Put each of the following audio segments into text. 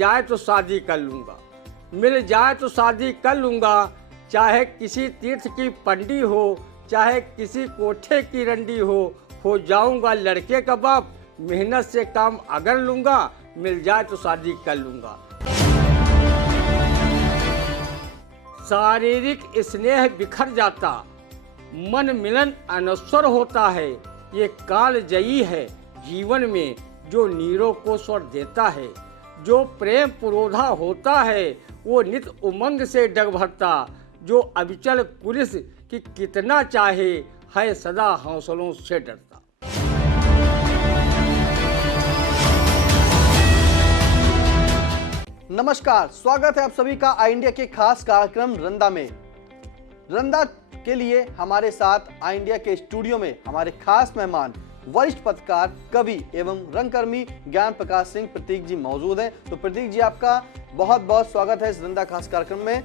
जाए तो शादी कर लूँगा, मिल जाए तो शादी कर लूँगा, चाहे किसी तीर्थ की पंडी हो, चाहे किसी कोठे की रंडी हो जाऊँगा लड़के का बाप, मेहनत से काम अगर लूँगा, मिल जाए तो शादी कर लूँगा। शारीरिक स्नेह बिखर जाता, मन मिलन अनस्वर होता है, ये काल जयी है जीवन में जो नीरों को स्वर देता है। जो प्रेम पुरोधा होता है वो नित उमंग से डग भरता, जो अविचल पुलिस की कितना चाहे है सदा हौसलों से डरता। नमस्कार, स्वागत है आप सभी का आई इंडिया के खास कार्यक्रम रंदा में। रंदा के लिए हमारे साथ आई इंडिया के स्टूडियो में हमारे खास मेहमान वरिष्ठ पत्रकार, कवि एवं रंगकर्मी ज्ञान प्रकाश सिंह प्रतीक जी मौजूद हैं। तो प्रतीक जी, आपका बहुत बहुत स्वागत है इस रंदा खास कार्यक्रम में।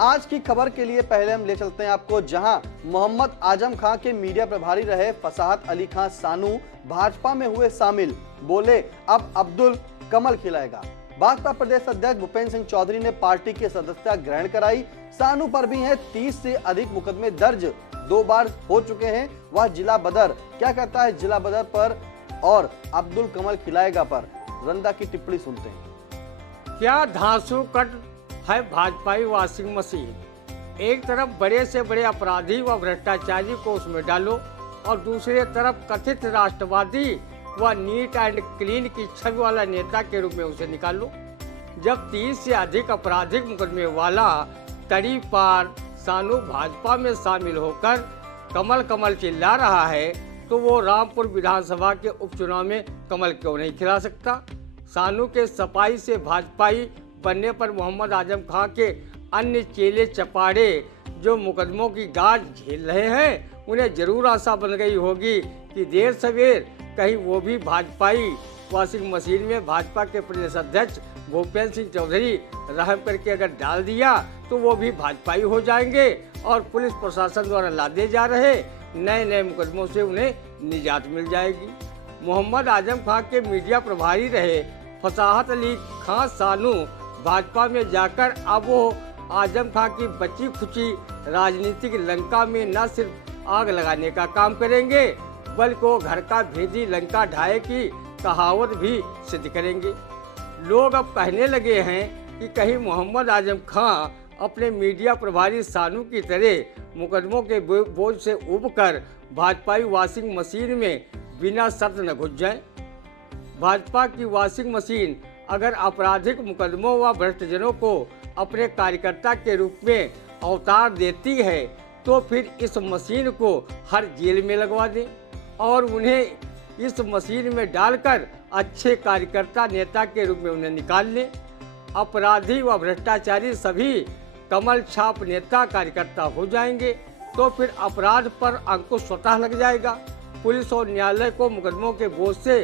आज की खबर के लिए पहले हम ले चलते हैं आपको, जहां मोहम्मद आजम खां के मीडिया प्रभारी रहे फसाहत अली खां सानू भाजपा में हुए शामिल। बोले अब अब्दुल कमल खिलाएगा। भाजपा प्रदेश अध्यक्ष भूपेंद्र सिंह चौधरी ने पार्टी की सदस्यता ग्रहण कराई। सानू पर भी हैं 30 से अधिक मुकदमे दर्ज, 2 बार हो चुके हैं। वह जिला बदर क्या कहता है जिला बदर पर और अब्दुल कमल खिलाएगा पर, रंदा की टिप्पणी सुनते हैं। क्या धांसू कट है भाजपाई वॉशिंग मशीन। एक तरफ बड़े से बड़े अपराधी व भ्रष्टाचारी को उसमें डालो और दूसरी तरफ कथित राष्ट्रवादी व नीट एंड क्लीन की छवि वाला नेता के रूप में उसे निकालो। जब 30 से अधिक आपराधिक मुकदमे वाला तड़ी पार सानू भाजपा में शामिल होकर कमल कमल चिल्ला रहा है, तो वो रामपुर विधानसभा के उपचुनाव में कमल क्यों नहीं खिला सकता। सानू के सफाई से भाजपाई बनने पर मोहम्मद आजम खां के अन्य चेले चपाड़े जो मुकदमों की गाज झेल रहे हैं, उन्हें जरूर आशा बन गई होगी कि देर सवेर कहीं वो भी भाजपाई वॉशिंग मशीन में भाजपा के प्रदेश अध्यक्ष भूपेंद्र सिंह चौधरी रहम करके अगर डाल दिया तो वो भी भाजपाई हो जाएंगे और पुलिस प्रशासन द्वारा लादे जा रहे नए नए मुकदमों से उन्हें निजात मिल जाएगी। मोहम्मद आजम खां के मीडिया प्रभारी रहे फसाहत अली खां सानू भाजपा में जाकर अब वो आजम खां की बची खुची राजनीतिक लंका में न सिर्फ आग लगाने का काम करेंगे, बल्कि वो घर का भेदी लंका ढाए की कहावत भी सिद्ध करेंगे। लोग अब कहने लगे हैं कि कहीं मोहम्मद आजम खां अपने मीडिया प्रभारी सानू की तरह मुकदमों के बोझ से उबकर भाजपाई वॉशिंग मशीन में बिना शर्त न घुस जाए। भाजपा की वॉशिंग मशीन अगर आपराधिक मुकदमों व भ्रष्टजनों को अपने कार्यकर्ता के रूप में अवतार देती है, तो फिर इस मशीन को हर जेल में लगवा दें और उन्हें इस मशीन में डालकर अच्छे कार्यकर्ता नेता के रूप में उन्हें निकाल लें। अपराधी व भ्रष्टाचारी सभी कमल छाप नेता कार्यकर्ता हो जाएंगे, तो फिर अपराध पर अंकुश स्वतः लग जाएगा। पुलिस और न्यायालय को मुकदमों के बोझ से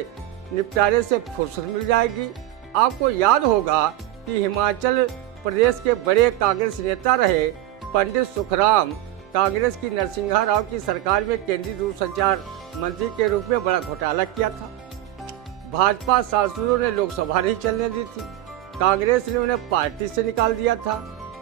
निपटारे से फुर्सत मिल जाएगी। आपको याद होगा कि हिमाचल प्रदेश के बड़े कांग्रेस नेता रहे पंडित सुखराम कांग्रेस की नरसिंहा राव की सरकार में केंद्रीय दूरसंचार मंत्री के रूप में बड़ा घोटाला किया था। भाजपा सांसदों ने लोकसभा नहीं चलने दी थी, कांग्रेस ने उन्हें पार्टी से निकाल दिया था।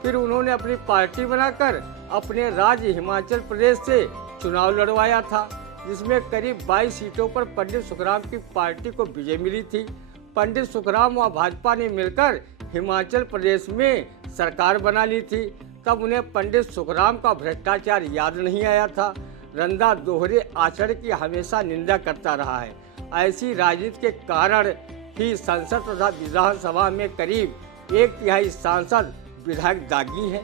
फिर उन्होंने अपनी पार्टी बनाकर अपने राज्य हिमाचल प्रदेश से चुनाव लड़वाया था, जिसमें करीब 22 सीटों पर पंडित सुखराम की पार्टी को विजय मिली थी। पंडित सुखराम व भाजपा ने मिलकर हिमाचल प्रदेश में सरकार बना ली थी। तब उन्हें पंडित सुखराम का भ्रष्टाचार याद नहीं आया था। रंदा दोहरे आचरण की हमेशा निंदा करता रहा है। ऐसी राजनीति के कारण ही संसद तथा विधानसभा में करीब 1/3 सांसद विधायक दागी हैं।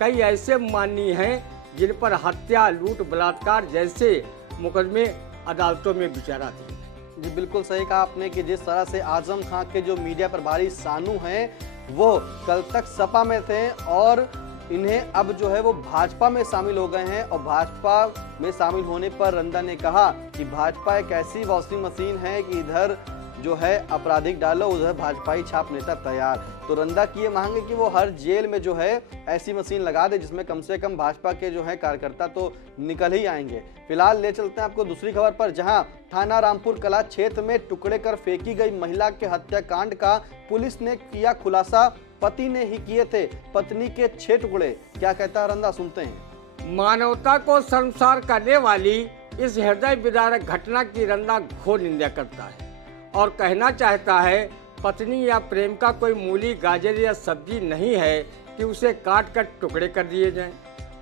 कई ऐसे माननीय हैं जिन पर हत्या, लूट, बलात्कार जैसे मुकदमे अदालतों में विचाराधीन हैं। जी बिल्कुल सही कहा आपने कि जिस तरह से आजम खां के जो मीडिया प्रभारी सानू हैं वो कल तक सपा में थे और इन्हें अब जो है वो भाजपा में शामिल हो गए हैं। और भाजपा में शामिल होने पर रंदा ने कहा कि भाजपा एक ऐसी वॉशिंग मशीन है कि इधर जो है आपराधिक डालो, उधर भाजपाई छाप नेता तैयार। तो रंदा की ये मांग है कि वो हर जेल में जो है ऐसी मशीन लगा दे जिसमें कम से कम भाजपा के जो है कार्यकर्ता तो निकल ही आएंगे। फिलहाल ले चलते हैं आपको दूसरी खबर पर, जहां थाना रामपुर कला क्षेत्र में टुकड़े कर फेंकी गई महिला के हत्याकांड का पुलिस ने किया खुलासा। पति ने ही किए थे पत्नी के 6 टुकड़े। क्या कहता है रंदा, सुनते हैं। मानवता को शर्मसार करने वाली इस हृदय विदारक घटना की रंदा घोर निंदा करता है और कहना चाहता है पत्नी या प्रेम का कोई मूली, गाजर या सब्जी नहीं है कि उसे काट कर टुकड़े कर दिए जाएं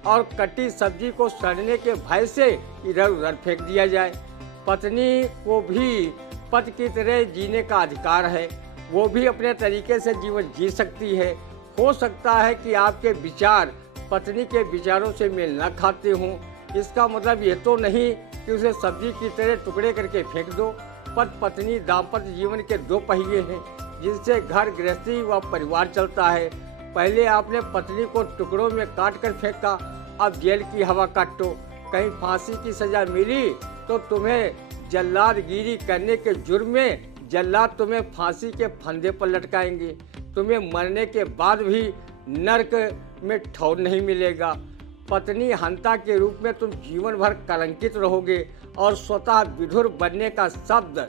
और कटी सब्जी को सड़ने के भय से इधर उधर फेंक दिया जाए। पत्नी को भी पति की तरह जीने का अधिकार है, वो भी अपने तरीके से जीवन जी सकती है। हो सकता है कि आपके विचार पत्नी के विचारों से मेल न खाते हों, इसका मतलब ये तो नहीं कि उसे सब्जी की तरह टुकड़े करके फेंक दो। पति पत्नी दाम्पत्य जीवन के 2 पहिए हैं जिनसे घर गृहस्थी व परिवार चलता है। पहले आपने पत्नी को टुकड़ों में काट कर फेंका, अब जेल की हवा काटो। कहीं फांसी की सजा मिली तो तुम्हें जल्लादगिरी करने के जुर्म में जल्लाद तुम्हें फांसी के फंदे पर लटकाएंगे। तुम्हें मरने के बाद भी नर्क में ठौर नहीं मिलेगा। पत्नी हंता के रूप में तुम जीवन भर कलंकित रहोगे और स्वतः विधुर बनने का शब्द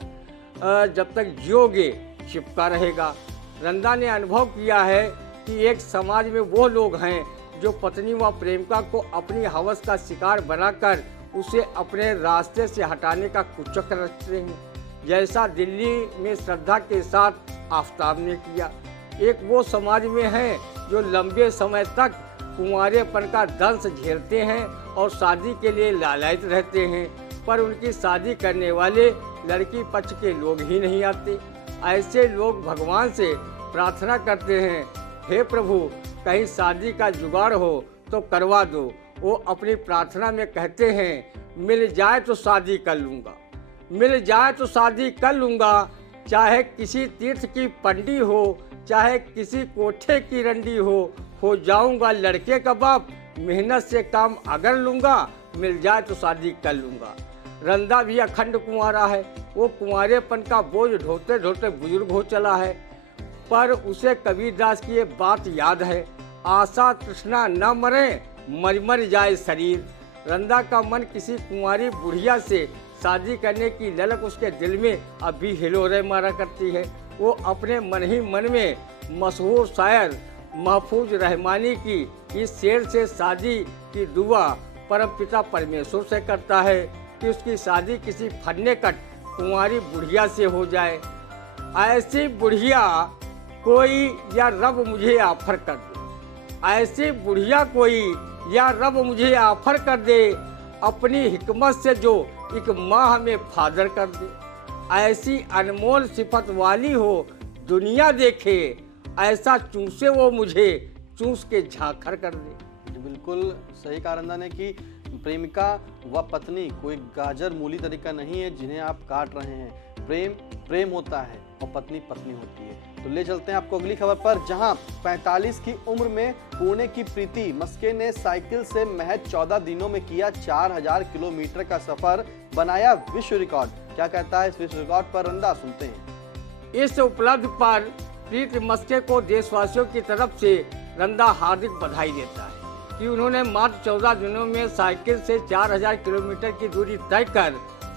जब तक जियोगे चिपका रहेगा। रंदा ने अनुभव किया है कि एक समाज में वो लोग हैं जो पत्नी व प्रेमिका को अपनी हवस का शिकार बनाकर उसे अपने रास्ते से हटाने का कुचक रचते हैं, जैसा दिल्ली में श्रद्धा के साथ आफताब ने किया। एक वो समाज में है जो लंबे समय तक कुंवारेपन का दंश झेलते हैं और शादी के लिए लालायित रहते हैं, पर उनकी शादी करने वाले लड़की पक्ष के लोग ही नहीं आते। ऐसे लोग भगवान से प्रार्थना करते हैं, हे प्रभु कहीं शादी का जुगाड़ हो तो करवा दो। वो अपनी प्रार्थना में कहते हैं, मिल जाए तो शादी कर लूँगा, मिल जाए तो शादी कर लूँगा, चाहे किसी तीर्थ की पंडी हो, चाहे किसी कोठे की रंडी हो जाऊँगा लड़के का बाप, मेहनत से काम अगर लूँगा, मिल जाए तो शादी कर लूँगा। रंदा भी अखंड कुंवारा है, वो कुंवारेपन का बोझ ढोते ढोते बुजुर्ग हो चला है, पर उसे कबीरदास की ये बात याद है, आशा तृष्णा न मरे मर जाए शरीर। रंदा का मन किसी कुंवारी बुढ़िया से शादी करने की ललक उसके दिल में अभी हिलोरे मारा करती है। वो अपने मन ही मन में मशहूर शायर महफूज रहमानी की इस शेर से शादी की दुआ परमपिता परमेश्वर से करता है कि उसकी शादी किसी फन्नेकट कुंवारी बुढ़िया से हो जाए। ऐसी बुढ़िया कोई या रब मुझे ऑफर कर दे, ऐसी बुढ़िया कोई या रब मुझे ऑफर कर दे, अपनी हिकमत से जो एक माह में फादर कर दे। ऐसी अनमोल सिफत वाली हो दुनिया देखे, ऐसा चूसे वो मुझे चूस के झांखर कर दे। बिल्कुल सही कहा रंदा ने कि प्रेमिका व पत्नी कोई गाजर मूली तरीका नहीं है जिन्हें आप काट रहे हैं। प्रेम प्रेम होता है और पत्नी पत्नी होती है। तो ले चलते हैं आपको अगली खबर पर, जहां 45 की उम्र में पुणे की प्रीति मस्के ने साइकिल से महज 14 दिनों में किया 4000 किलोमीटर का सफर, बनाया विश्व रिकॉर्ड। क्या कहता है इस विश्व रिकॉर्ड पर रंदा, सुनते हैं। इस उपलब्धि पर प्रीति मस्के को देशवासियों की तरफ से रंदा हार्दिक बधाई देता है कि उन्होंने मात्र 14 दिनों में साइकिल से 4000 किलोमीटर की दूरी तय कर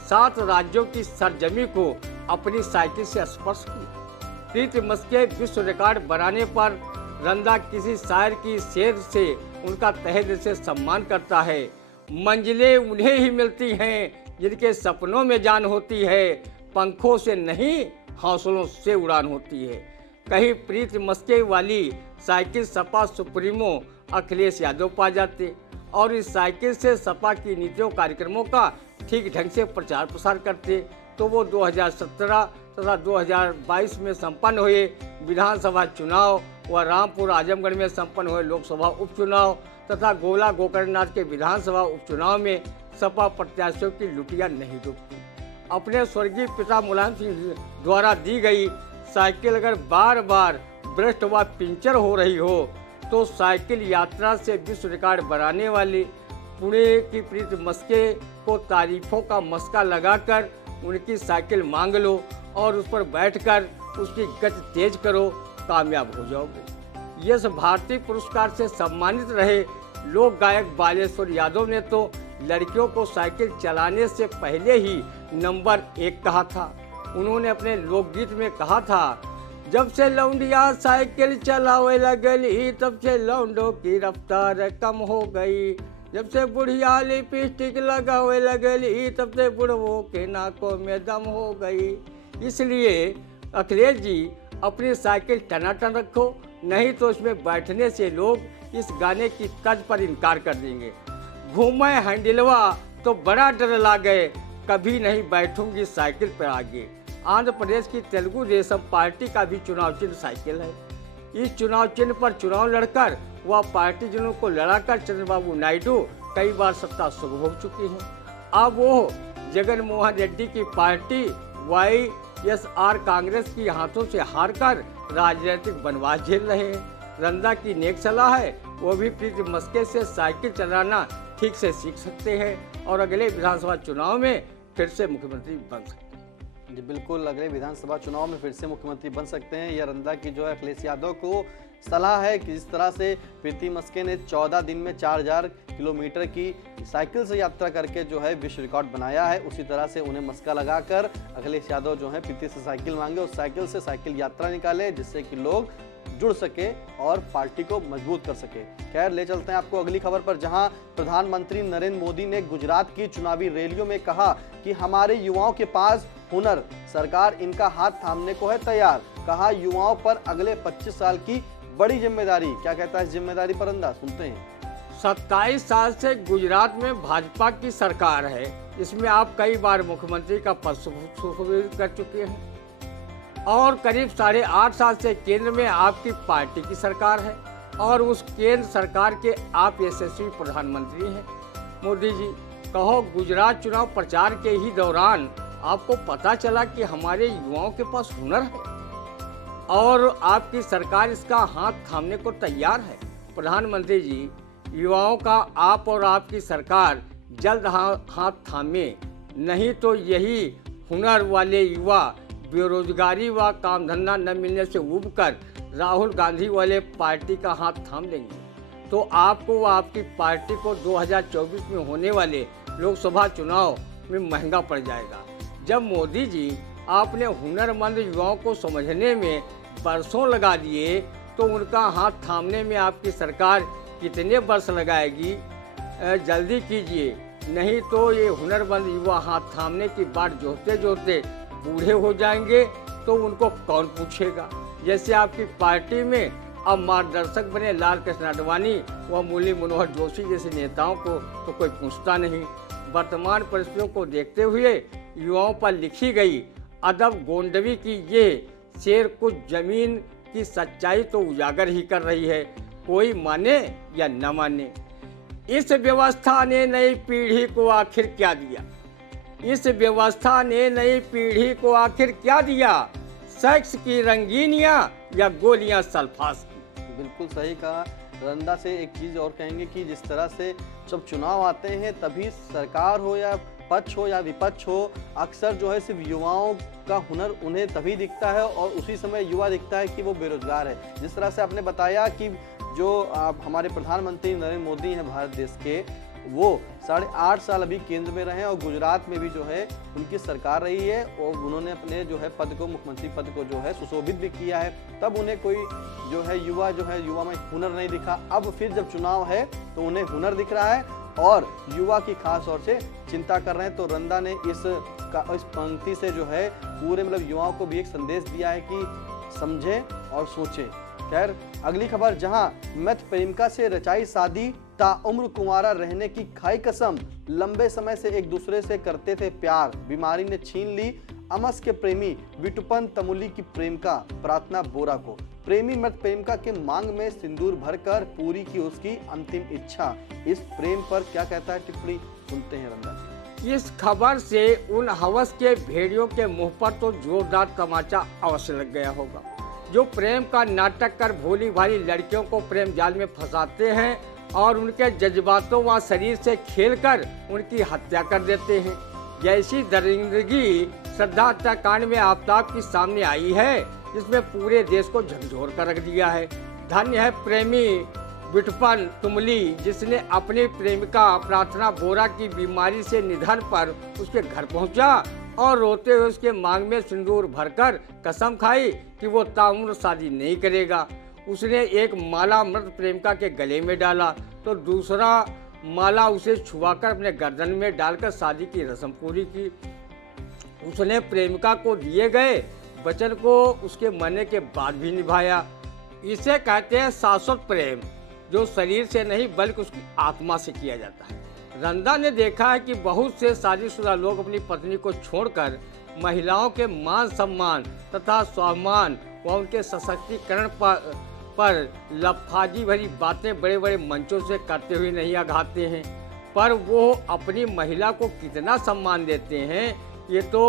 7 राज्यों की सरजमी को अपनी साइकिल से स्पर्श किया। प्रीति मस्के विश्व रिकॉर्ड बनाने पर रंदा किसी शायर की शेर से उनका तहे दिल से सम्मान करता है। मंजिलें उन्हें ही मिलती हैं जिनके सपनों में जान होती है, पंखों से नहीं हौसलों से उड़ान होती है। कहीं प्रीति मस्के वाली साइकिल सपा सुप्रीमो अखिलेश यादव पा जाते और इस साइकिल से सपा की नीतियों कार्यक्रमों का ठीक ढंग से प्रचार प्रसार करते, तो वो 2017 तथा 2022 में संपन्न हुए विधानसभा चुनाव व रामपुर आजमगढ़ में संपन्न हुए लोकसभा उपचुनाव तथा गोला गोकर्णनाथ के विधानसभा उपचुनाव में सपा प्रत्याशियों की लुटिया नहीं रुकती। अपने स्वर्गीय पिता मुलायम सिंह द्वारा दी गई साइकिल अगर बार बार भ्रष्ट व पिंचर हो रही हो तो साइकिल यात्रा से विश्व रिकॉर्ड बनाने वाली पुणे की प्रीति मस्के को तारीफों का मस्का लगाकर उनकी साइकिल मांग लो और उस पर बैठकर उसकी गति तेज करो, कामयाब हो जाओगे। यश भारती पुरस्कार से सम्मानित रहे लोक गायक बालेश्वर यादव ने तो लड़कियों को साइकिल चलाने से पहले ही नंबर 1 कहा था। उन्होंने अपने लोकगीत में कहा था, जब से लौंडिया साइकिल चलावे लगली तब से लौंडों की रफ्तार कम हो गई, जब से बुढ़िया लिपस्टिक लगावे लगली तब से बुढ़वों के नाकों में दम हो गई। इसलिए अखिलेश जी अपनी साइकिल टनाटन रखो, नहीं तो इसमें बैठने से लोग इस गाने की तर्ज पर इनकार कर देंगे। घूमे हैंडलवा तो बड़ा डर लागे, कभी नहीं बैठूंगी साइकिल पर आगे। आंध्र प्रदेश की तेलुगु देशम पार्टी का भी चुनाव चिन्ह साइकिल है। इस चुनाव चिन्ह पर चुनाव लड़कर वह पार्टी जिन्हों को लड़ाकर चंद्रबाबू नायडू कई बार सत्ता शुरू हो चुकी है। अब वो जगन मोहन रेड्डी की पार्टी YSR कांग्रेस की हाथों से हारकर राजनीतिक वनवास झेल रहे हैं। रंदा की नेक सलाह है, वो भी प्रीति मस्के से साइकिल चलाना ठीक से सीख सकते हैं और अगले विधानसभा चुनाव में फिर से मुख्यमंत्री बन सकते हैं। जी बिल्कुल, अगले विधानसभा चुनाव में फिर से मुख्यमंत्री बन सकते हैं। यह रंदा की जो है अखिलेश यादव को सलाह है कि जिस तरह से प्रीति मस्के ने 14 दिन में 4000 किलोमीटर की साइकिल से यात्रा करके जो है विश्व रिकॉर्ड बनाया है, उसी तरह से उन्हें मस्का लगाकर अखिलेश यादव जो है प्रीति से साइकिल मांगे, उस साइकिल से साइकिल यात्रा निकाले जिससे कि लोग जुड़ सके और पार्टी को मजबूत कर सके। खैर, ले चलते हैं आपको अगली खबर पर, जहां प्रधानमंत्री नरेंद्र मोदी ने गुजरात की चुनावी रैलियों में कहा कि हमारे युवाओं के पास हुनर, सरकार इनका हाथ थामने को है तैयार। कहा युवाओं पर अगले 25 साल की बड़ी जिम्मेदारी। क्या कहता है इस जिम्मेदारी पर रंदा, सुनते हैं। 27 साल से गुजरात में भाजपा की सरकार है, इसमें आप कई बार मुख्यमंत्री का पद सुशोभित कर चुके हैं और करीब 8.5 साल से केंद्र में आपकी पार्टी की सरकार है और उस केंद्र सरकार के आप यशस्वी प्रधानमंत्री हैं। मोदी जी, कहो गुजरात चुनाव प्रचार के ही दौरान आपको पता चला कि हमारे युवाओं के पास हुनर है और आपकी सरकार इसका हाथ थामने को तैयार है। प्रधानमंत्री जी, युवाओं का आप और आपकी सरकार जल्द हाथ थामे, नहीं तो यही हुनर वाले युवा बेरोजगारी व काम धंधा न मिलने से उबकर राहुल गांधी वाले पार्टी का हाथ थाम लेंगे तो आपको व आपकी पार्टी को 2024 में होने वाले लोकसभा चुनाव में महंगा पड़ जाएगा। जब मोदी जी आपने हुनरमंद युवाओं को समझने में बरसों लगा दिए तो उनका हाथ थामने में आपकी सरकार कितने वर्ष लगाएगी? जल्दी कीजिए, नहीं तो ये हुनरमंद युवा हाथ थामने की बात जोहते जोहते बूढ़े हो जाएंगे तो उनको कौन पूछेगा। जैसे आपकी पार्टी में अब मार्गदर्शक बने लाल कृष्ण आडवाणी व मुरली मनोहर जोशी जैसे नेताओं को तो कोई पूछता नहीं। वर्तमान परिस्थितियों को देखते हुए युवाओं पर लिखी गई अदब गोंडवी की ये शेर कुछ जमीन की सच्चाई तो उजागर ही कर रही है, कोई माने या न माने। इस व्यवस्था ने नई पीढ़ी को आखिर क्या दिया? इस व्यवस्था ने नई पीढ़ी को आखिर क्या दिया? सेक्स की रंगीनियां या गोलियां सल्फास की? बिल्कुल सही कहा। रंदा से एक चीज़ और कहेंगे कि जिस तरह से जब चुनाव आते हैं तभी सरकार हो या पक्ष हो या विपक्ष हो, अक्सर जो है सिर्फ युवाओं का हुनर उन्हें तभी दिखता है और उसी समय युवा दिखता है कि वो बेरोजगार है। जिस तरह से आपने बताया कि जो हमारे प्रधानमंत्री नरेंद्र मोदी हैं भारत देश के, वो 8.5 साल अभी केंद्र में रहे और गुजरात में भी जो है उनकी सरकार रही है और उन्होंने अपने जो है पद को, मुख्यमंत्री पद को जो है सुशोभित भी किया है। तब उन्हें कोई जो है युवा में हुनर नहीं दिखा। अब फिर जब चुनाव है तो उन्हें हुनर दिख रहा है और युवा की खास तौर से चिंता कर रहे हैं। तो रंदा ने इस पंक्ति से जो है पूरे मतलब युवाओं को भी एक संदेश दिया है कि समझें और सोचें। खैर, अगली खबर, जहां मृत प्रेमिका से रचाई शादी, ताउम्र कुंवारा रहने की खाई कसम, लंबे समय से एक दूसरे से करते थे प्यार, बीमारी ने छीन ली अमस के प्रेमी विटुपन तमुली की प्रेमिका प्रार्थना बोरा को। प्रेमी मृत प्रेमिका के मांग में सिंदूर भरकर पूरी की उसकी अंतिम इच्छा। इस प्रेम पर क्या कहता है टिप्पणी, सुनते हैं रंदा जी। इस खबर से उन हवस के भेड़ियों के मुंह पर तो जोरदार तमाचा अवश्य लग गया होगा, जो प्रेम का नाटक कर भोली भाली लड़कियों को प्रेम जाल में फंसाते हैं और उनके जज्बातों व शरीर से खेलकर उनकी हत्या कर देते हैं। जैसी दरिंदगी श्रद्धा हत्याकांड में आफताब की सामने आई है, जिसमें पूरे देश को झकझोर कर रख दिया है। धन्य है प्रेमी विठपन तुमली, जिसने अपनी प्रेमिका प्रार्थना बोरा की बीमारी से निधन पर उसके घर पहुंचा और रोते हुए उसके मांग में सिंदूर भरकर कसम खाई कि वो ताउम्र शादी नहीं करेगा। उसने एक माला मृत प्रेमिका के गले में डाला तो दूसरा माला उसे छुआकर अपने गर्दन में डालकर शादी की रस्म पूरी की। उसने प्रेमिका को दिए गए वचन को उसके मरने के बाद भी निभाया। इसे कहते हैं शाश्वत प्रेम, जो शरीर से नहीं बल्कि उसकी आत्मा से किया जाता है। रंदा ने देखा है कि बहुत से शादीशुदा लोग अपनी पत्नी को छोड़कर महिलाओं के मान सम्मान तथा स्वाभिमान व उनके सशक्तिकरण पर लफाजी भरी बातें बड़े बड़े मंचों से करते हुए नहीं आघाते हैं, पर वो अपनी महिला को कितना सम्मान देते हैं ये तो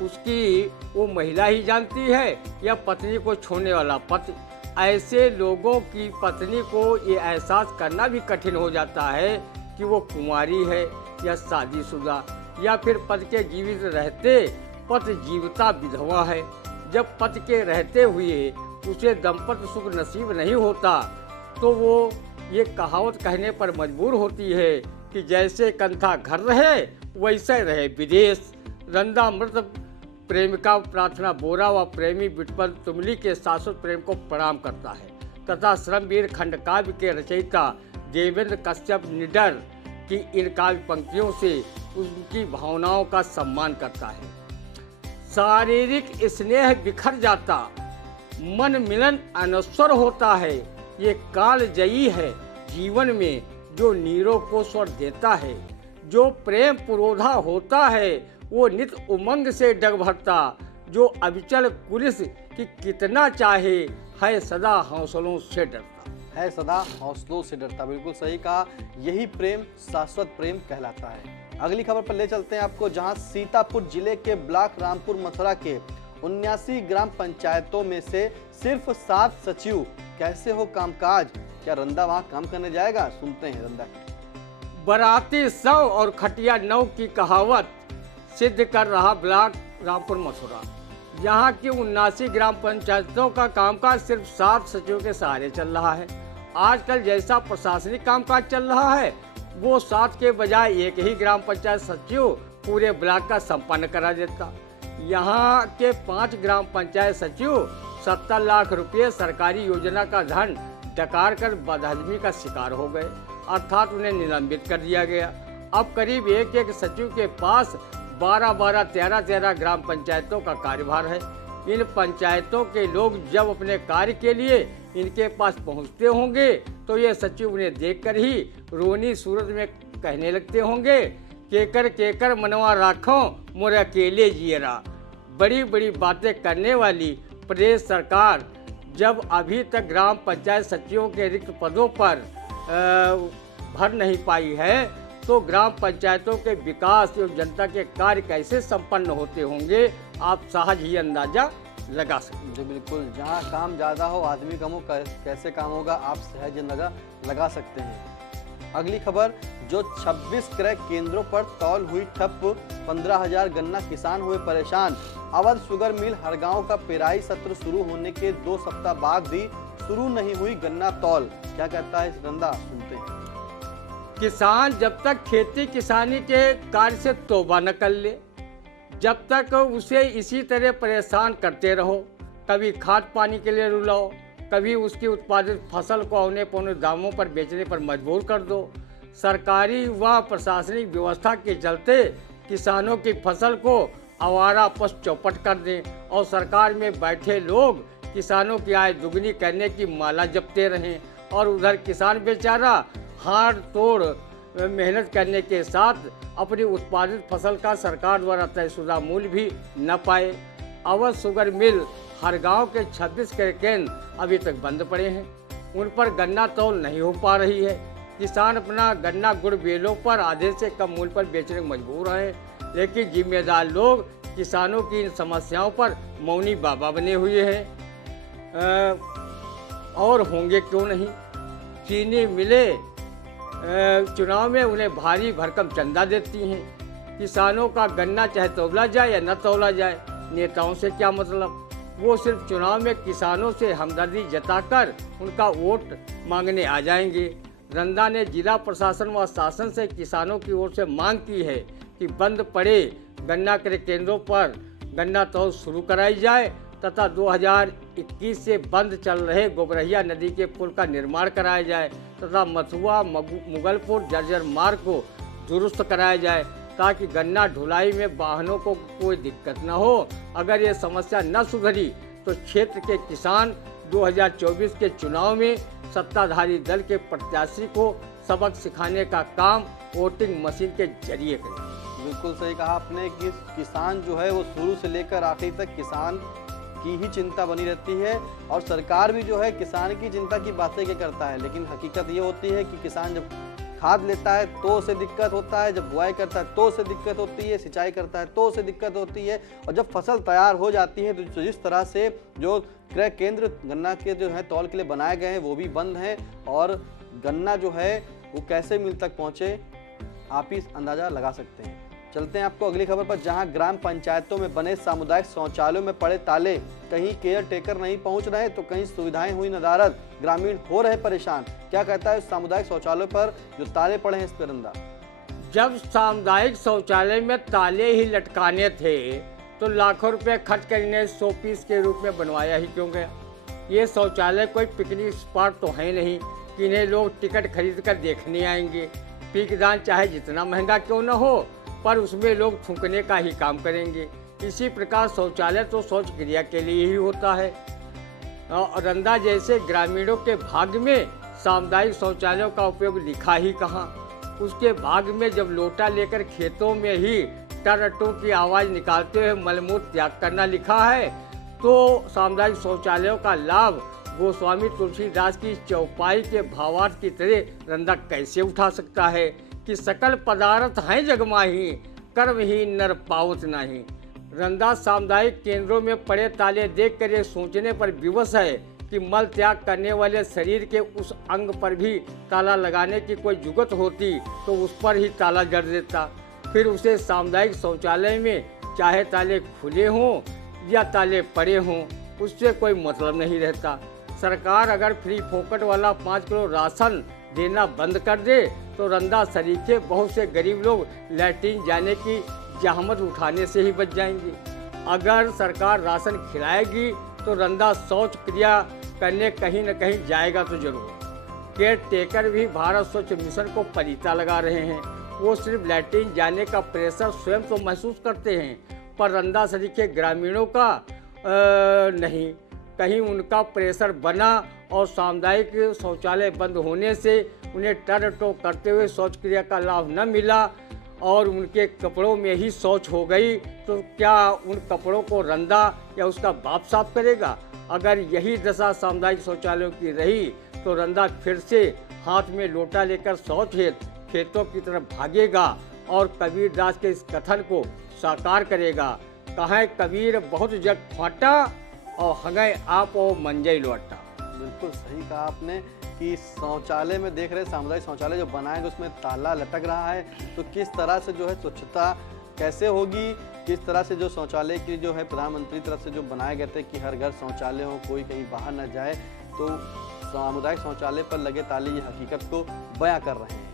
उसकी वो महिला ही जानती है या पत्नी को छोड़ने वाला पति। ऐसे लोगों की पत्नी को ये एहसास करना भी कठिन हो जाता है कि वो कुंवारी है या शादीशुदा, या फिर पति के जीवित रहते पति जीविता विधवा है। जब पति के रहते हुए उसे दंपत्ति सुख नसीब नहीं होता तो वो ये कहावत कहने पर मजबूर होती है कि जैसे कंथा घर रहे वैसे रहे विदेश। रंदा मृत प्रेमिका प्रार्थना बोरा व प्रेमी विठपन तुमली के शाश्वत प्रेम को प्रणाम करता है तथा श्रमवीर खंडकाव्य के रचयिता देवेंद्र कश्यप निडर की इन काव्य पंक्तियों से उनकी भावनाओं का सम्मान करता है। शारीरिक स्नेह बिखर जाता, मन मिलन अनस्वर होता है। ये काल जयी है जीवन में जो नीरों को स्वर देता है। जो प्रेम पुरोधा होता है वो नित उमंग से डग भरता। जो अविचल कुलिस की कितना चाहे है सदा हौसलों से डरता। है सदा हौसलों से डरता, बिल्कुल सही कहा। यही प्रेम शाश्वत प्रेम कहलाता है। अगली खबर पर ले चलते हैं आपको, जहां सीतापुर जिले के ब्लॉक रामपुर मथुरा के 79 ग्राम पंचायतों में से सिर्फ 7 सचिव। कैसे हो कामकाज, क्या रंदा वहां काम करने जाएगा? सुनते हैं रंदा। बराती 100 और खटिया 9 की कहावत सिद्ध कर रहा ब्लॉक रामपुर मथुरा। यहाँ की 79 ग्राम पंचायतों का कामकाज सिर्फ 7 सचिवों के सहारे चल रहा है। आजकल जैसा प्रशासनिक कामकाज चल रहा है वो 7 के बजाय एक ही ग्राम पंचायत सचिव पूरे ब्लॉक का संपन्न करा देता। यहाँ के 5 ग्राम पंचायत सचिव 70 लाख रुपये सरकारी योजना का धन डकार कर बदहजमी का शिकार हो गए, अर्थात उन्हें निलंबित कर दिया गया। अब करीब एक सचिव के पास 12 13 ग्राम पंचायतों का कार्यभार है। इन पंचायतों के लोग जब अपने कार्य के लिए इनके पास पहुंचते होंगे तो ये सचिव उन्हें देखकर ही रोनी सूरत में कहने लगते होंगे, केकर केकर मनवा राखो मोर अकेले जियरा। बड़ी बड़ी बातें करने वाली प्रदेश सरकार जब अभी तक ग्राम पंचायत सचिवों के रिक्त पदों पर भर नहीं पाई है तो ग्राम पंचायतों के विकास एवं जनता के कार्य कैसे संपन्न होते होंगे, आप सहज ही अंदाजा लगा सकते हैं। जी बिल्कुल, जहाँ काम ज़्यादा हो आदमी कम हो, कैसे काम होगा आप सहज अंदाजा लगा सकते हैं। अगली खबर, जो 26 क्रय केंद्रों पर तौल हुई ठप, 15,000 गन्ना किसान हुए परेशान। अवध शुगर मिल हरगांव का पेराई सत्र शुरू होने के 2 सप्ताह बाद भी शुरू नहीं हुई गन्ना तौल। क्या कहता है इस रंदा, सुनते हैं। किसान जब तक खेती किसानी के कार्य से तौबा न कर ले, जब तक उसे इसी तरह परेशान करते रहो, कभी खाद पानी के लिए रुलाओ, कभी उसकी उत्पादित फसल को औने पौने दामों पर बेचने पर मजबूर कर दो। सरकारी व प्रशासनिक व्यवस्था के चलते किसानों की फसल को आवारा पशु चौपट कर दें और सरकार में बैठे लोग किसानों की आय दुगनी करने की माला जपते रहें, और उधर किसान बेचारा हाड़ तोड़ मेहनत करने के साथ अपनी उत्पादित फसल का सरकार द्वारा तयशुदा मूल्य भी न पाए। अवध शुगर मिल हरगांव के 26 क्रय केंद्र अभी तक बंद पड़े हैं, उन पर गन्ना तौल नहीं हो पा रही है। किसान अपना गन्ना गुड़ बेलों पर आधे से कम मूल्य पर बेचने को मजबूर हैं, लेकिन जिम्मेदार लोग किसानों की इन समस्याओं पर मौनी बाबा बने हुए हैं। और होंगे क्यों नहीं। चीनी मिले चुनाव में उन्हें भारी भरकम चंदा देती हैं, किसानों का गन्ना चाहे तौला जाए या न तौला जाए, नेताओं से क्या मतलब। वो सिर्फ चुनाव में किसानों से हमदर्दी जताकर उनका वोट मांगने आ जाएंगे। रंदा ने जिला प्रशासन व शासन से किसानों की ओर से मांग की है कि बंद पड़े गन्ना क्रय केंद्रों पर गन्ना तौल शुरू कराई जाए तथा 2021 से बंद चल रहे गोबरहिया नदी के पुल का निर्माण कराया जाए तथा मथुआ मुगलपुर जर्जर मार्ग को दुरुस्त कराया जाए ताकि गन्ना ढुलाई में वाहनों को कोई दिक्कत न हो। अगर ये समस्या न सुधरी तो क्षेत्र के किसान 2024 के चुनाव में सत्ताधारी दल के प्रत्याशी को सबक सिखाने का काम वोटिंग मशीन के जरिए करें। बिल्कुल सही कहा आपने कि किसान जो है वो शुरू से लेकर आखिर तक किसान की ही चिंता बनी रहती है और सरकार भी जो है किसान की चिंता की बातें क्या करता है, लेकिन हकीकत ये होती है कि किसान जब खाद लेता है तो उसे दिक्कत होता है, जब बुआई करता है तो उसे दिक्कत होती है, सिंचाई करता है तो उसे दिक्कत होती है, और जब फसल तैयार हो जाती है तो जिस तरह से जो क्रय केंद्र गन्ना के जो है तौल के लिए बनाए गए हैं वो भी बंद हैं और गन्ना जो है वो कैसे मिल तक पहुँचे आप ही अंदाज़ा लगा सकते हैं। चलते हैं आपको अगली खबर पर, जहां ग्राम पंचायतों में बने सामुदायिक शौचालयों में पड़े ताले, कहीं केयर टेकर नहीं पहुंच रहे तो कहीं सुविधाएं हुई नदारद, ग्रामीण हो रहे परेशान। क्या कहता है इस सामुदायिक शौचालय पर जो ताले पड़े हैं इस पर रंदा? जब सामुदायिक शौचालय में ताले ही लटकाने थे तो लाखों रुपए खर्च कर इन्हें 100 पीस के रूप में बनवाया ही क्यों गया। ये शौचालय कोई पिकनिक स्पॉट तो है नहीं कि इन्हें लोग टिकट खरीद कर देखने आएंगे। पीकदान चाहे जितना महंगा क्यों न हो पर उसमें लोग थूकने का ही काम करेंगे। इसी प्रकार शौचालय तो शौच क्रिया के लिए ही होता है। रंदा जैसे ग्रामीणों के भाग्य में सामुदायिक शौचालयों का उपयोग लिखा ही कहाँ। उसके भाग्य में जब लोटा लेकर खेतों में ही टर्रटों की आवाज़ निकालते हुए मलमूत्र त्याग करना लिखा है तो सामुदायिक शौचालयों का लाभ गोस्वामी तुलसीदास की चौपाई के भावार्थ की तरह रंदा कैसे उठा सकता है कि सकल पदार्थ हैं जगमाही, कर्महीन नर पावत नहीं। रंदा सामुदायिक केंद्रों में पड़े ताले देखकर ये सोचने पर विवश है कि मल त्याग करने वाले शरीर के उस अंग पर भी ताला लगाने की कोई जुगत होती तो उस पर ही ताला जड़ देता। फिर उसे सामुदायिक शौचालय में चाहे ताले खुले हों या ताले पड़े हों उससे कोई मतलब नहीं रहता। सरकार अगर फ्री फोकट वाला 5 किलो राशन देना बंद कर दे तो रंदा सरीखे बहुत से गरीब लोग लैट्रिन जाने की जहमत उठाने से ही बच जाएंगे। अगर सरकार राशन खिलाएगी तो रंदा शौच क्रिया करने कहीं न कहीं जाएगा तो जरूर। केयर टेकर भी भारत स्वच्छ मिशन को पलीता लगा रहे हैं। वो सिर्फ लैट्रिन जाने का प्रेशर स्वयं तो महसूस करते हैं पर रंदा सरीखे ग्रामीणों का नहीं। कहीं उनका प्रेशर बना और सामुदायिक शौचालय बंद होने से उन्हें टर्रटो करते हुए शौच क्रिया का लाभ न मिला और उनके कपड़ों में ही शौच हो गई तो क्या उन कपड़ों को रंदा या उसका बाप साफ करेगा? अगर यही दशा सामुदायिक शौचालयों की रही तो रंदा फिर से हाथ में लोटा लेकर शौच हेतु खेतों की तरफ भागेगा और कबीर दास के इस कथन को साकार करेगा, कहें कबीर बहुत जग फाटा और हगए आप और मंजई लौटा। बिल्कुल सही कहा आपने कि शौचालय में देख रहे सामुदायिक शौचालय जो बनाएंगे उसमें ताला लटक रहा है तो किस तरह से जो है स्वच्छता कैसे होगी, किस तरह से जो शौचालय की जो है प्रधानमंत्री तरफ से जो बनाए गए थे कि हर घर शौचालय हो, कोई कहीं बाहर न जाए, तो सामुदायिक शौचालय पर लगे ताले ये हकीकत को बयां कर रहे हैं।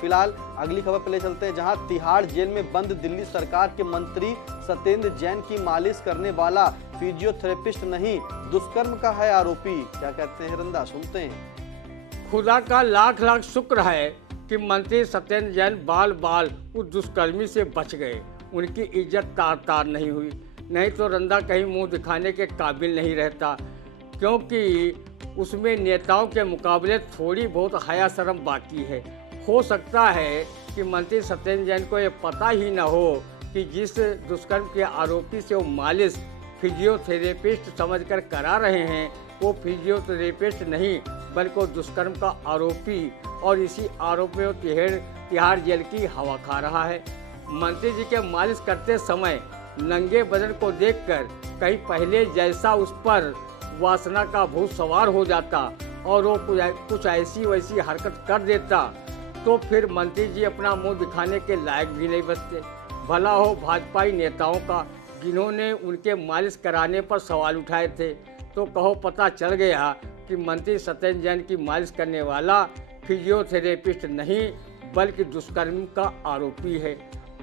फिलहाल अगली खबर पे ले चलते हैं, जहां तिहाड़ जेल में बंद दिल्ली सरकार के मंत्री सत्येंद्र जैन की मालिश करने वाला फिजियोथेरेपिस्ट नहीं दुष्कर्म का है आरोपी। क्या कहते हैं रंदा, सुनते हैं। खुदा का लाख लाख शुक्र है कि मंत्री सत्येंद्र जैन बाल बाल उस दुष्कर्मी से बच गए, उनकी इज्जत तार तार नहीं हुई, नहीं तो रंदा कहीं मुंह दिखाने के काबिल नहीं रहता क्योंकि उसमें नेताओं के मुकाबले थोड़ी बहुत हया शर्म बाकी है। हो सकता है कि मंत्री सत्येंद्र जैन को ये पता ही न हो कि जिस दुष्कर्म के आरोपी से वो मालिश फिजियोथेरेपिस्ट समझकर करा रहे हैं वो फिजियोथेरेपिस्ट नहीं बल्कि वो दुष्कर्म का आरोपी और इसी आरोप में वो तिहाड़ जेल की हवा खा रहा है। मंत्री जी के मालिश करते समय नंगे बदन को देखकर कहीं पहले जैसा उस पर वासना का भूत सवार हो जाता और वो कुछ ऐसी वैसी हरकत कर देता तो फिर मंत्री जी अपना मुंह दिखाने के लायक भी नहीं बचते। भला हो भाजपाई नेताओं का, जिन्होंने उनके मालिश कराने पर सवाल उठाए थे। तो कहो पता चल गया कि मंत्री सत्येंद्र जैन की मालिश करने वाला फिजियोथेरेपिस्ट नहीं बल्कि दुष्कर्म का आरोपी है।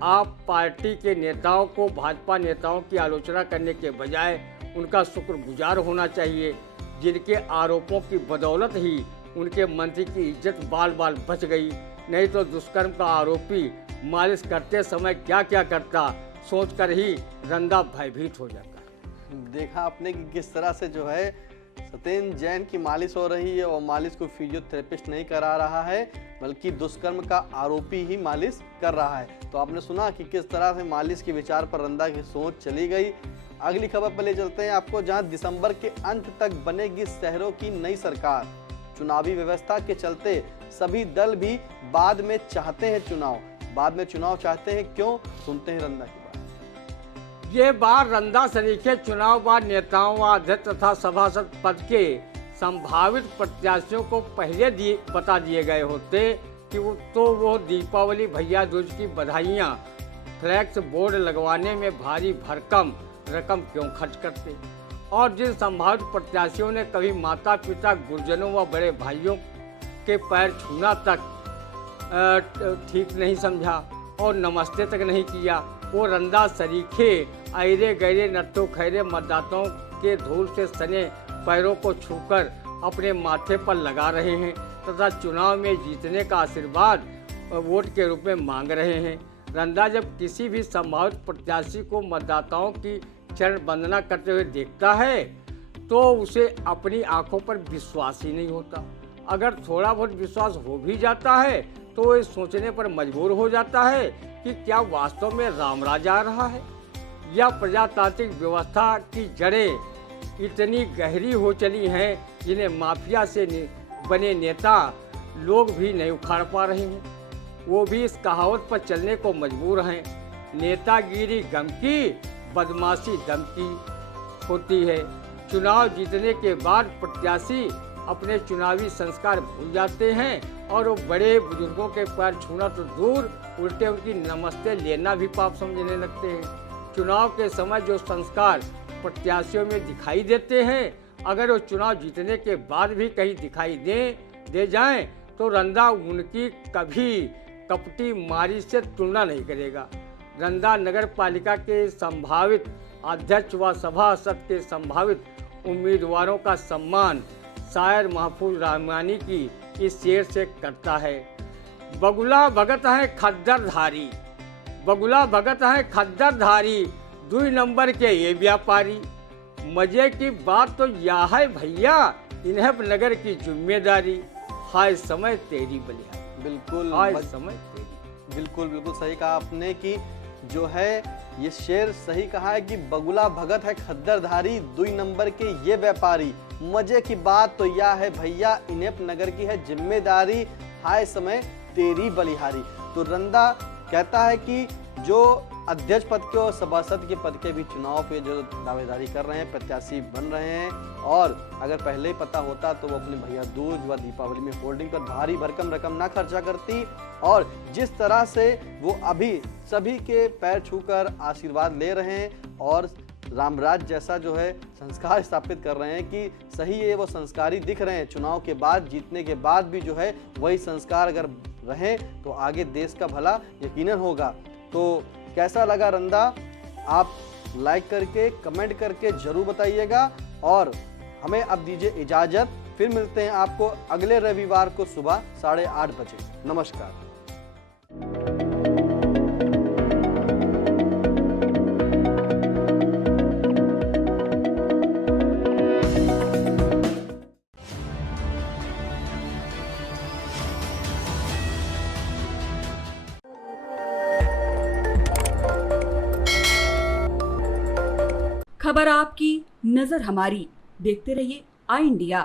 आप पार्टी के नेताओं को भाजपा नेताओं की आलोचना करने के बजाय उनका शुक्रगुजार होना चाहिए, जिनके आरोपों की बदौलत ही उनके मंत्री की इज्जत बाल बाल बच गई। नहीं तो दुष्कर्म का आरोपी मालिश करते समय क्या क्या करता, सोचकर ही रंदा भयभीत हो जाता। देखा आपने कि किस तरह से जो है सत्येंद्र जैन की मालिश हो रही है और मालिश को फिजियोथेरेपिस्ट नहीं करा रहा है बल्कि दुष्कर्म का आरोपी ही मालिश कर रहा है। तो आपने सुना कि किस तरह से मालिश के विचार पर रंदा की सोच चली गई। अगली खबर पर ले चलते हैं आपको, जहां दिसंबर के अंत तक बनेगी शहरों की नई सरकार। चुनावी व्यवस्था के चलते सभी दल भी बाद में चाहते हैं चुनाव चाहते हैं। क्यों, सुनते हैं रंदा की बात। ये बार रंदा सरीखे चुनाव बाद नेताओं व अध्यक्ष तथा सभासद पद के संभावित प्रत्याशियों को पहले बता दिए गए होते कि वो दीपावली भैया दूज की बधाइयाँ फ्लैक्स बोर्ड लगवाने में भारी भरकम रकम क्यों खर्च करते, और जिन संभावित प्रत्याशियों ने कभी माता पिता गुरुजनों व बड़े भाइयों के पैर छूना तक ठीक नहीं समझा और नमस्ते तक नहीं किया, वो रंदा सरीखे अरे गहरे नट्टो खैरे मतदाताओं के धूल से सने पैरों को छूकर अपने माथे पर लगा रहे हैं तथा चुनाव में जीतने का आशीर्वाद वोट के रूप में मांग रहे हैं। रंदा जब किसी भी संभावित प्रत्याशी को मतदाताओं की चरण वंदना करते हुए देखता है तो उसे अपनी आंखों पर विश्वास ही नहीं होता। अगर थोड़ा बहुत विश्वास हो भी जाता है तो वो सोचने पर मजबूर हो जाता है कि क्या वास्तव में रामराज आ रहा है या प्रजातांत्रिक व्यवस्था की जड़ें इतनी गहरी हो चली हैं जिन्हें माफिया से बने नेता लोग भी नहीं उखाड़ पा रहे हैं। वो भी इस कहावत पर चलने को मजबूर हैं, नेतागिरी गम की, बदमाशी दम की होती है। चुनाव जीतने के बाद प्रत्याशी अपने चुनावी संस्कार भूल जाते हैं और वो बड़े बुजुर्गों के पैर छूना तो दूर, उल्टे उनकी नमस्ते लेना भी पाप समझने लगते हैं। चुनाव के समय जो संस्कार प्रत्याशियों में दिखाई देते हैं, अगर वो चुनाव जीतने के बाद भी कहीं दिखाई दे जाएं तो रंदा उनकी कभी कपटी मारी से तुलना नहीं करेगा। रंदा नगर पालिका के संभावित अध्यक्ष व सभासद के संभावित उम्मीदवारों का सम्मान शायर महफूज रहमानी की इस शेर से करता है। बगुला भगत है खद्दरधारी, बगुला भगत है खद्दरधारी, 2 नंबर के ये व्यापारी। मजे की बात तो यह है भैया, इन्हें नगर की जिम्मेदारी, हाय समय तेरी बलिहारी। बिल्कुल, हाय समय तेरी। बिल्कुल सही कहा आपने कि जो है ये शेर सही कहा है कि बगुला भगत है खद्दरधारी, 2 नंबर के ये व्यापारी। मजे की बात तो यह है भैया, इन्हें नगर की है जिम्मेदारी, हाय समय तेरी बलिहारी। तो रंदा कहता है कि जो अध्यक्ष पद के और सभासद के पद के भी चुनाव पे जो दावेदारी कर रहे हैं, प्रत्याशी बन रहे हैं, और अगर पहले ही पता होता तो वो अपने भैया दूज व दीपावली में होल्डिंग पर भारी भरकम रकम ना खर्चा करती। और जिस तरह से वो अभी सभी के पैर छूकर आशीर्वाद ले रहे हैं और रामराज जैसा जो है संस्कार स्थापित कर रहे हैं कि सही है, वो संस्कारी दिख रहे हैं। चुनाव के बाद, जीतने के बाद भी जो है वही संस्कार अगर रहे तो आगे देश का भला यकीनन होगा। तो कैसा लगा रंदा, आप लाइक करके कमेंट करके जरूर बताइएगा और हमें अब दीजिए इजाजत। फिर मिलते हैं आपको अगले रविवार को सुबह 8:30 बजे। नमस्कार। खबर आपकी, नजर हमारी। देखते रहिए आई इंडिया।